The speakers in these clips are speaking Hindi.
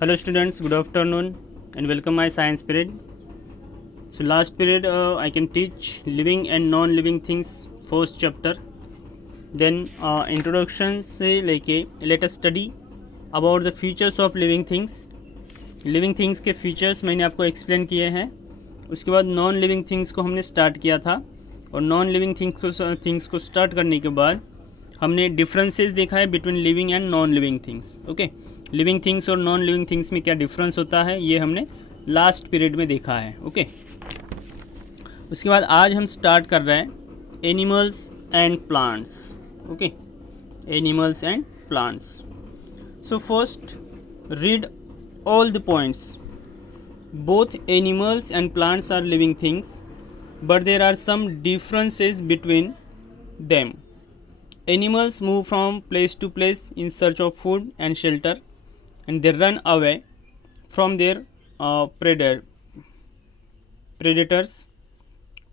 Hello students, good afternoon and welcome my science period. So last period I can teach living and non-living things first chapter. Then introduction से लेके let us study about the features of living things. Living things के features मैंने आपको explain किए हैं. उसके बाद नॉन लिविंग थिंग्स को हमने स्टार्ट किया था और नॉन लिविंग थिंग्स को स्टार्ट करने के बाद हमने डिफरेंसेस देखा है between living and non living things. Okay, living things और नॉन लिविंग थिंग्स में क्या डिफरेंस होता है ये हमने लास्ट पीरियड में देखा है. ओके, उसके बाद आज हम स्टार्ट कर रहे हैं animals and plants. Okay, animals and plants. So first read all the points. Both animals and plants are living things, but there are some differences between them. Animals move from place to place in search of food and shelter, and they run away from their predators.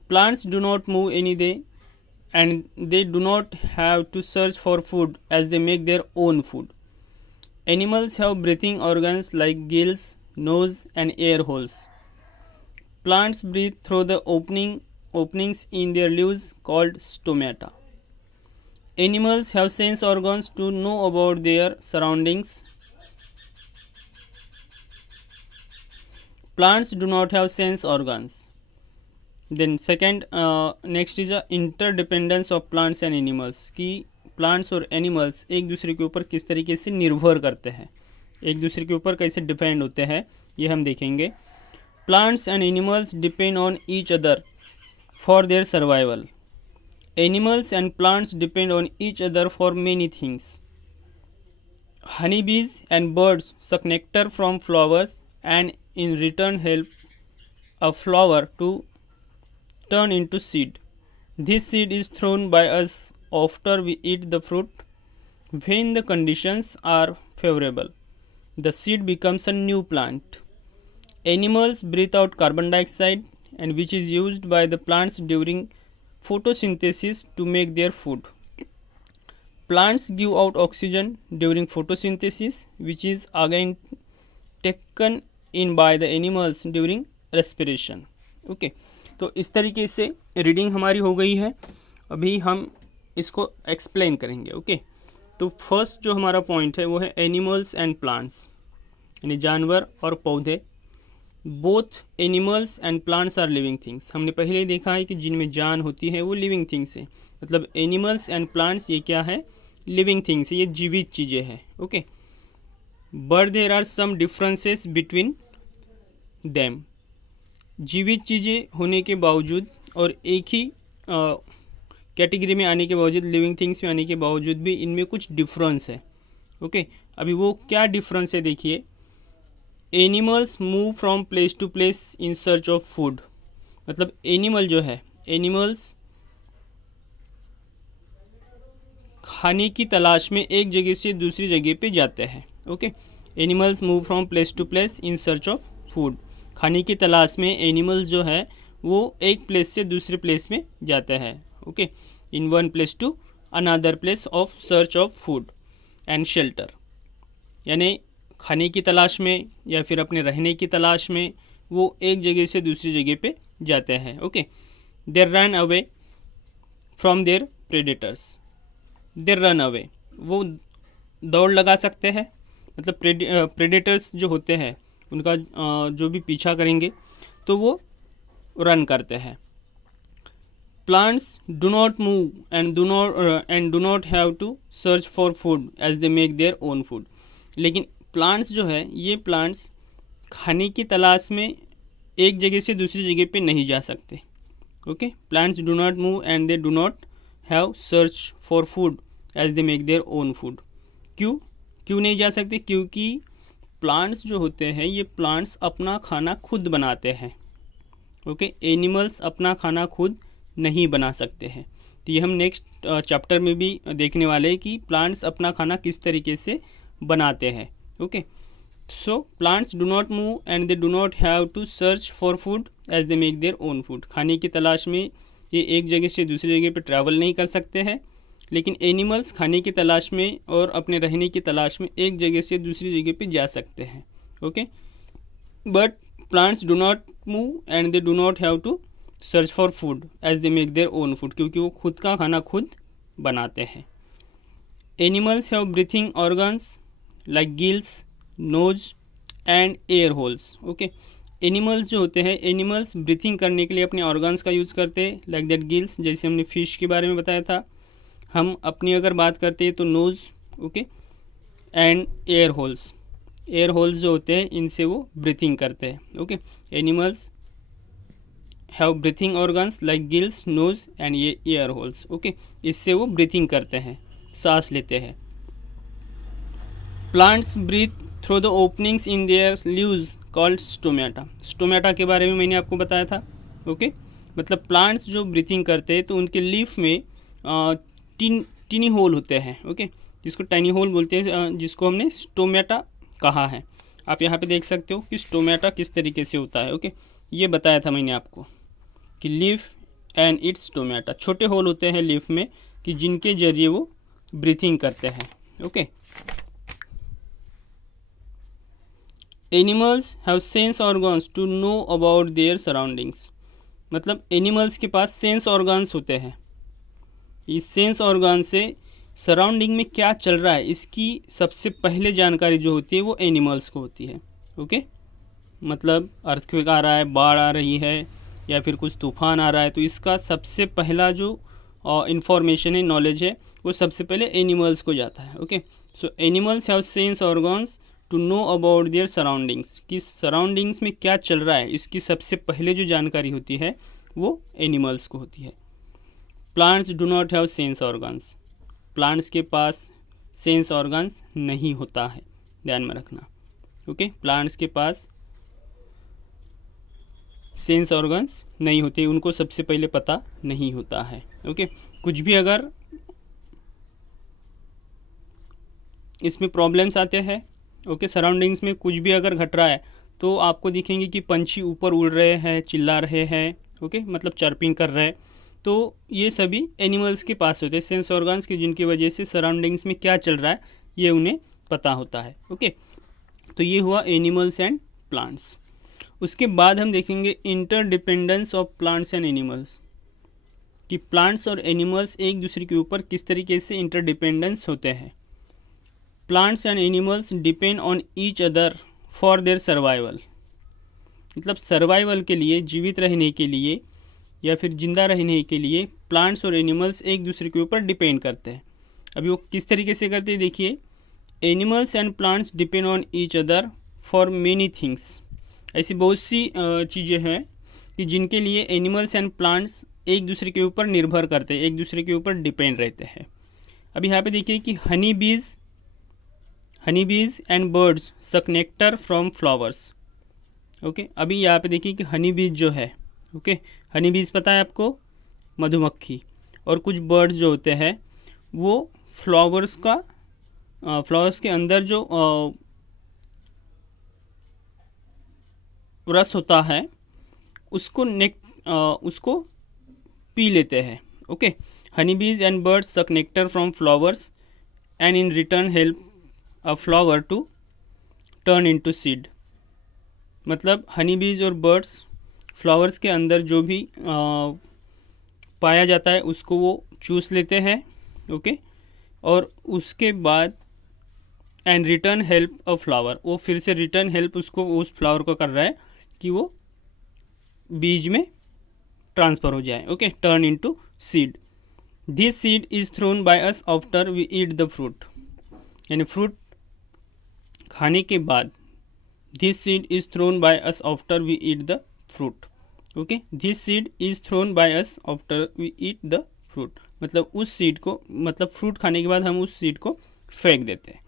Plants do not move any day, and they do not have to search for food as they make their own food. Animals have breathing organs like gills, nose and air holes. Plants breathe through the openings in their leaves called stomata. Animals have sense organs to know about their surroundings. Plants do not have sense organs. Then second, next is the interdependence of plants and animals. कि plants और animals एक दूसरे के ऊपर किस तरीके से निर्भर करते हैं, एक दूसरे के ऊपर कैसे डिपेंड होते हैं, ये हम देखेंगे. Plants and animals depend on each other for their survival. Animals and plants depend on each other for many things. Honey bees and birds suck nectar from flowers and in return help a flower to turn into seed. This seed is thrown by us after we eat the fruit. When the conditions are favorable, the seed becomes a new plant. Animals breathe out carbon dioxide, and which is used by the plants during photosynthesis to make their food. Plants give out oxygen during photosynthesis, which is again taken in by the animals during respiration. Okay, तो इस तरीके से रीडिंग हमारी हो गई है. अभी हम इसको एक्सप्लेन करेंगे. ओके, तो फर्स्ट जो हमारा पॉइंट है वो है एनिमल्स एंड प्लांट्स, यानी जानवर और पौधे. Both animals and plants are living things. हमने पहले ही देखा है कि जिनमें जान होती है वो लिविंग थिंग्स है. मतलब एनिमल्स एंड प्लांट्स ये क्या है, लिविंग थिंग्स है, ये जीवित चीज़ें हैं. Okay, but there are some differences between them. जीवित चीज़ें होने के बावजूद और एक ही कैटेगरी में आने के बावजूद, लिविंग थिंग्स में आने के बावजूद भी इनमें कुछ डिफरेंस है. ओके, अभी वो क्या डिफरेंस है देखिए. Animals move from place to place in search of food. मतलब एनिमल जो है, एनिमल्स खाने की तलाश में एक जगह से दूसरी जगह पे जाते हैं. Okay, animals move from place to place in search of food. खाने की तलाश में एनिमल्स जो है वो एक प्लेस से दूसरे प्लेस में जाते हैं. Okay, in one place to another place of search of food and shelter. यानी खाने की तलाश में या फिर अपने रहने की तलाश में वो एक जगह से दूसरी जगह पे जाते हैं. Okay, they run away from their predators. They run away, वो दौड़ लगा सकते हैं. मतलब प्रेडेटर्स जो होते हैं उनका जो भी पीछा करेंगे तो वो रन करते हैं. Plants do not move and do not have to search for food as they make their own food. लेकिन प्लांट्स जो है, ये प्लांट्स खाने की तलाश में एक जगह से दूसरी जगह पे नहीं जा सकते. Okay, plants do not move and they do not have search for food as they make their own food. क्यों नहीं जा सकते? क्योंकि प्लांट्स जो होते हैं ये प्लांट्स अपना खाना खुद बनाते हैं. ओके, एनिमल्स अपना खाना खुद नहीं बना सकते हैं. तो ये हम नेक्स्ट चैप्टर में भी देखने वाले हैं कि प्लांट्स अपना खाना किस तरीके से बनाते हैं. Okay, so plants do not move and they do not have to search for food as they make their own food. खाने की तलाश में ये एक जगह से दूसरी जगह पे ट्रैवल नहीं कर सकते हैं. लेकिन एनिमल्स खाने की तलाश में और अपने रहने की तलाश में एक जगह से दूसरी जगह पे जा सकते हैं. Okay, but plants do not move and they do not have to search for food as they make their own food, क्योंकि वो खुद का खाना खुद बनाते हैं. Animals have breathing organs like gills, nose and air holes. Okay, animals जो होते हैं, एनिमल्स ब्रीथिंग करने के लिए अपने ऑर्गन्स का यूज़ करते हैं, लाइक दैट गिल्स, जैसे हमने फिश के बारे में बताया था. हम अपनी अगर बात करते हैं तो nose, okay, and air holes. Air holes जो होते हैं इनसे वो ब्रीथिंग करते हैं. Okay, animals have breathing organs like gills, nose and ये एयर होल्स. ओके, इससे वो ब्रीथिंग करते हैं, सांस लेते हैं. Plants breathe through the openings in their leaves called stomata. Stomata के बारे में मैंने आपको बताया था. ओके, मतलब प्लांट्स जो ब्रीथिंग करते हैं तो उनके लीफ में टिनी होल होते हैं. ओके, जिसको टाइनी होल बोलते हैं, जिसको हमने स्टोमेटा कहा है. आप यहाँ पे देख सकते हो कि स्टोमेटा किस तरीके से होता है. ओके, ये बताया था मैंने आपको कि लीफ एंड इट्स स्टोमेटा, छोटे होल होते हैं लीफ में कि जिनके जरिए वो ब्रीथिंग करते हैं. Okay, animals have sense organs to know about their surroundings. मतलब एनिमल्स के पास सेंस ऑर्गन्स होते हैं. इस सेंस ऑर्गन से सराउंडिंग में क्या चल रहा है इसकी सबसे पहले जानकारी जो होती है वो एनिमल्स को होती है. ओके, मतलब अर्थक्वेक आ रहा है, बाढ़ आ रही है या फिर कुछ तूफान आ रहा है, तो इसका सबसे पहला जो इंफॉर्मेशन है, नॉलेज है, वो सबसे पहले एनिमल्स को जाता है. Okay, so animals have sense organs to know about their surroundings. कि सराउंडिंग्स में क्या चल रहा है इसकी सबसे पहले जो जानकारी होती है वो एनिमल्स को होती है. Plants do not have sense organs. Plants के पास सेंस ऑर्गन्स नहीं होता है, ध्यान में रखना. ओके, प्लांट्स के पास सेंस ऑर्गन्स नहीं होते, उनको सबसे पहले पता नहीं होता है. ओके, कुछ भी अगर इसमें प्रॉब्लम्स आते हैं, ओके, सराउंडिंग्स में कुछ भी अगर घट रहा है तो आपको दिखेंगे कि पंछी ऊपर उड़ रहे हैं, चिल्ला रहे हैं. ओके, मतलब चर्पिंग कर रहे हैं. तो ये सभी एनिमल्स के पास होते हैं सेंस ऑर्गन्स की, जिनकी वजह से सराउंडिंग्स में क्या चल रहा है ये उन्हें पता होता है. ओके, तो ये हुआ एनिमल्स एंड प्लांट्स. उसके बाद हम देखेंगे interdependence of plants and animals, कि प्लांट्स और एनिमल्स एक दूसरे के ऊपर किस तरीके से इंटरडिपेंडेंस होते हैं. Plants and animals depend on each other for their survival. मतलब सर्वाइवल के लिए, जीवित रहने के लिए या फिर जिंदा रहने के लिए प्लांट्स और एनिमल्स एक दूसरे के ऊपर डिपेंड करते हैं. अभी वो किस तरीके से करते हैं देखिए. Animals and plants depend on each other for many things. ऐसी बहुत सी चीज़ें हैं कि जिनके लिए एनिमल्स एंड प्लांट्स एक दूसरे के ऊपर निर्भर करते हैं, एक दूसरे के ऊपर डिपेंड रहते हैं. अभी यहाँ पे देखिए कि Honey bees and birds suck nectar from flowers. Okay, अभी यहाँ पे देखिए कि हनी बीज जो है, ओके, हनी बीज पता है आपको, मधुमक्खी, और कुछ बर्ड्स जो होते हैं वो फ्लावर्स के अंदर जो रस होता है उसको पी लेते हैं. Okay, honey bees and birds suck nectar from flowers and in return help a flower to turn into seed. मतलब हनी बीज और बर्ड्स फ्लावर्स के अंदर जो भी पाया जाता है उसको वो चूस लेते हैं. ओके, और उसके बाद and return help a flower, वो फिर से रिटर्न हेल्प उसको, उस फ्लावर को कर रहा है कि वो बीज में ट्रांसफ़र हो जाए. Okay, turn into seed. This seed is thrown by us after we eat the fruit. यानी फ्रूट खाने के बाद this seed is thrown by us after we eat the fruit. Okay, this seed is thrown by us after we eat the fruit. मतलब उस सीड को, मतलब फ्रूट खाने के बाद हम उस सीड को फेंक देते हैं.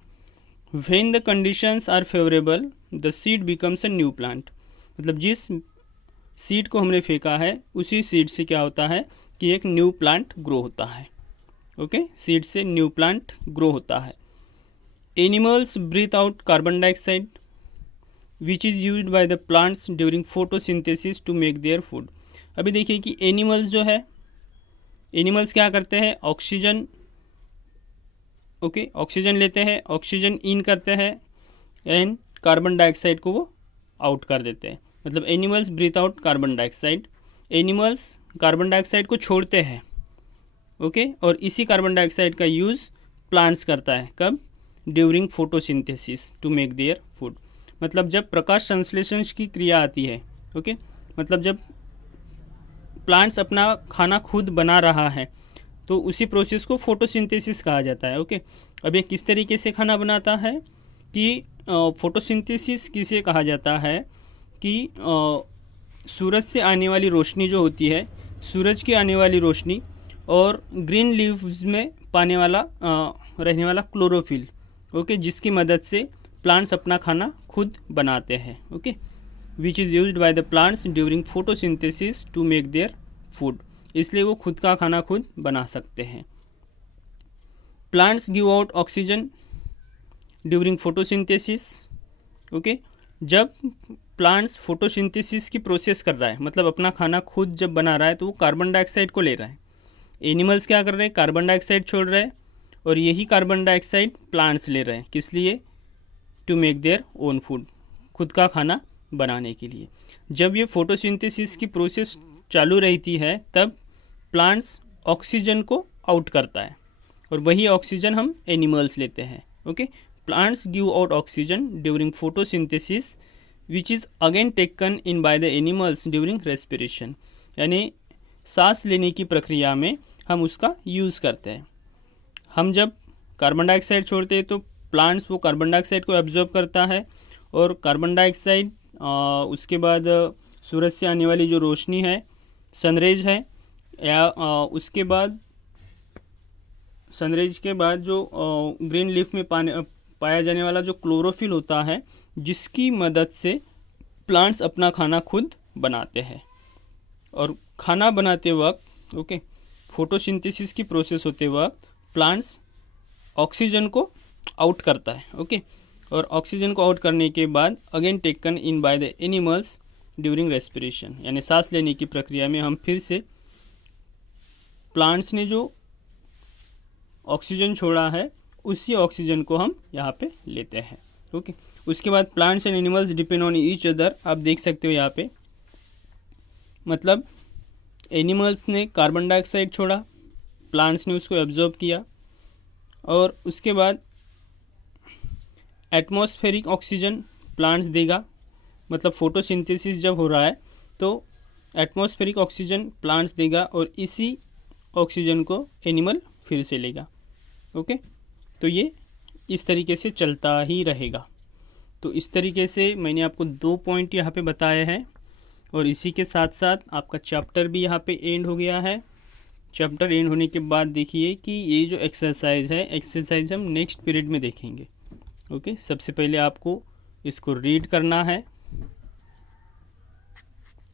When the conditions are favourable the seed becomes a new plant. मतलब जिस सीड को हमने फेंका है उसी सीड से क्या होता है कि एक न्यू प्लांट ग्रो होता है. ओके, सीड से न्यू प्लांट ग्रो होता है. Animals breathe out carbon dioxide which is used by the plants during photosynthesis to make their food. अभी देखिए कि एनिमल्स जो है, एनिमल्स क्या करते हैं, ऑक्सीजन, ओके, ऑक्सीजन लेते हैं, ऑक्सीजन इन करते हैं एंड कार्बन डाइऑक्साइड को वो आउट कर देते हैं। मतलब animals breathe out carbon dioxide, animals carbon dioxide को छोड़ते हैं, ओके। और इसी कार्बन डाइऑक्साइड का यूज़ प्लांट्स करता है, कब? During photosynthesis to make their food. मतलब जब प्रकाश संश्लेषण की क्रिया आती है, ओके, मतलब जब प्लांट्स अपना खाना खुद बना रहा है तो उसी प्रोसेस को फोटोसिंथेसिस कहा जाता है, ओके। अब ये किस तरीके से खाना बनाता है कि फोटोसिंथेसिस किसे कहा जाता है कि सूरज से आने वाली रोशनी जो होती है, सूरज की आने वाली रोशनी और ग्रीन लीव्स में पाने वाला रहने वाला क्लोरोफिल, ओके, जिसकी मदद से प्लांट्स अपना खाना खुद बनाते हैं, okay, which is used by the plants during photosynthesis to make their food. इसलिए वो खुद का खाना खुद बना सकते हैं। Plants give out oxygen during photosynthesis, okay. जब प्लांट्स फोटोसिंथेसिस की प्रोसेस कर रहा है, मतलब अपना खाना खुद जब बना रहा है, तो वो कार्बन डाइऑक्साइड को ले रहा है। एनिमल्स क्या कर रहे हैं? कार्बन डाइऑक्साइड छोड़ रहे हैं, और यही कार्बन डाइऑक्साइड प्लांट्स ले रहे हैं। किस लिए? To make their own food, खुद का खाना बनाने के लिए। जब ये फोटोसिंथेसिस की प्रोसेस चालू रहती है तब प्लांट्स ऑक्सीजन को आउट करता है, और वही ऑक्सीजन हम एनिमल्स लेते हैं, okay. Plants give out oxygen during photosynthesis which is again taken in by the animals during respiration. यानी सांस लेने की प्रक्रिया में हम उसका यूज़ करते हैं। हम जब कार्बन डाइऑक्साइड छोड़ते हैं तो प्लांट्स वो कार्बन डाइऑक्साइड को एब्जॉर्ब करता है, और कार्बन डाइऑक्साइड उसके बाद सूरज से आने वाली जो रोशनी है, सनरेज है, या उसके बाद सनरेज के बाद जो ग्रीन लीफ में पाया जाने वाला जो क्लोरोफिल होता है, जिसकी मदद से प्लांट्स अपना खाना खुद बनाते हैं। और खाना बनाते वक्त, ओके, फोटोसिंथेसिस की प्रोसेस होते वक्त प्लांट्स ऑक्सीजन को आउट करता है, ओके। और ऑक्सीजन को आउट करने के बाद again taken in by the animals during respiration, यानी सांस लेने की प्रक्रिया में हम फिर से प्लांट्स ने जो ऑक्सीजन छोड़ा है उसी ऑक्सीजन को हम यहाँ पे लेते हैं, ओके। उसके बाद plants and animals depend on each other. आप देख सकते हो यहाँ पे, मतलब एनिमल्स ने कार्बन डाइऑक्साइड छोड़ा, प्लांट्स ने उसको एब्जॉर्ब किया, और उसके बाद एटमॉस्फेरिक ऑक्सीजन प्लांट्स देगा। मतलब फोटोसिंथेसिस जब हो रहा है तो एटमॉस्फेरिक ऑक्सीजन प्लांट्स देगा, और इसी ऑक्सीजन को एनिमल फिर से लेगा, ओके। तो ये इस तरीके से चलता ही रहेगा। तो इस तरीके से मैंने आपको 2 पॉइंट यहाँ पे बताए हैं, और इसी के साथ साथ आपका चैप्टर भी यहाँ पे एंड हो गया है। चैप्टर एंड होने के बाद देखिए कि ये जो एक्सरसाइज है, एक्सरसाइज हम नेक्स्ट पीरियड में देखेंगे, ओके। सबसे पहले आपको इसको रीड करना है,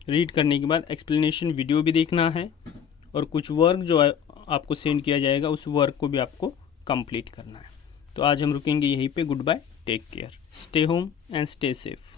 रीड करने के बाद एक्सप्लेनेशन वीडियो भी देखना है, और कुछ वर्क जो आपको सेंड किया जाएगा उस वर्क को भी आपको कंप्लीट करना है। तो आज हम रुकेंगे यहीं पे। Good bye, take care, stay home and stay safe.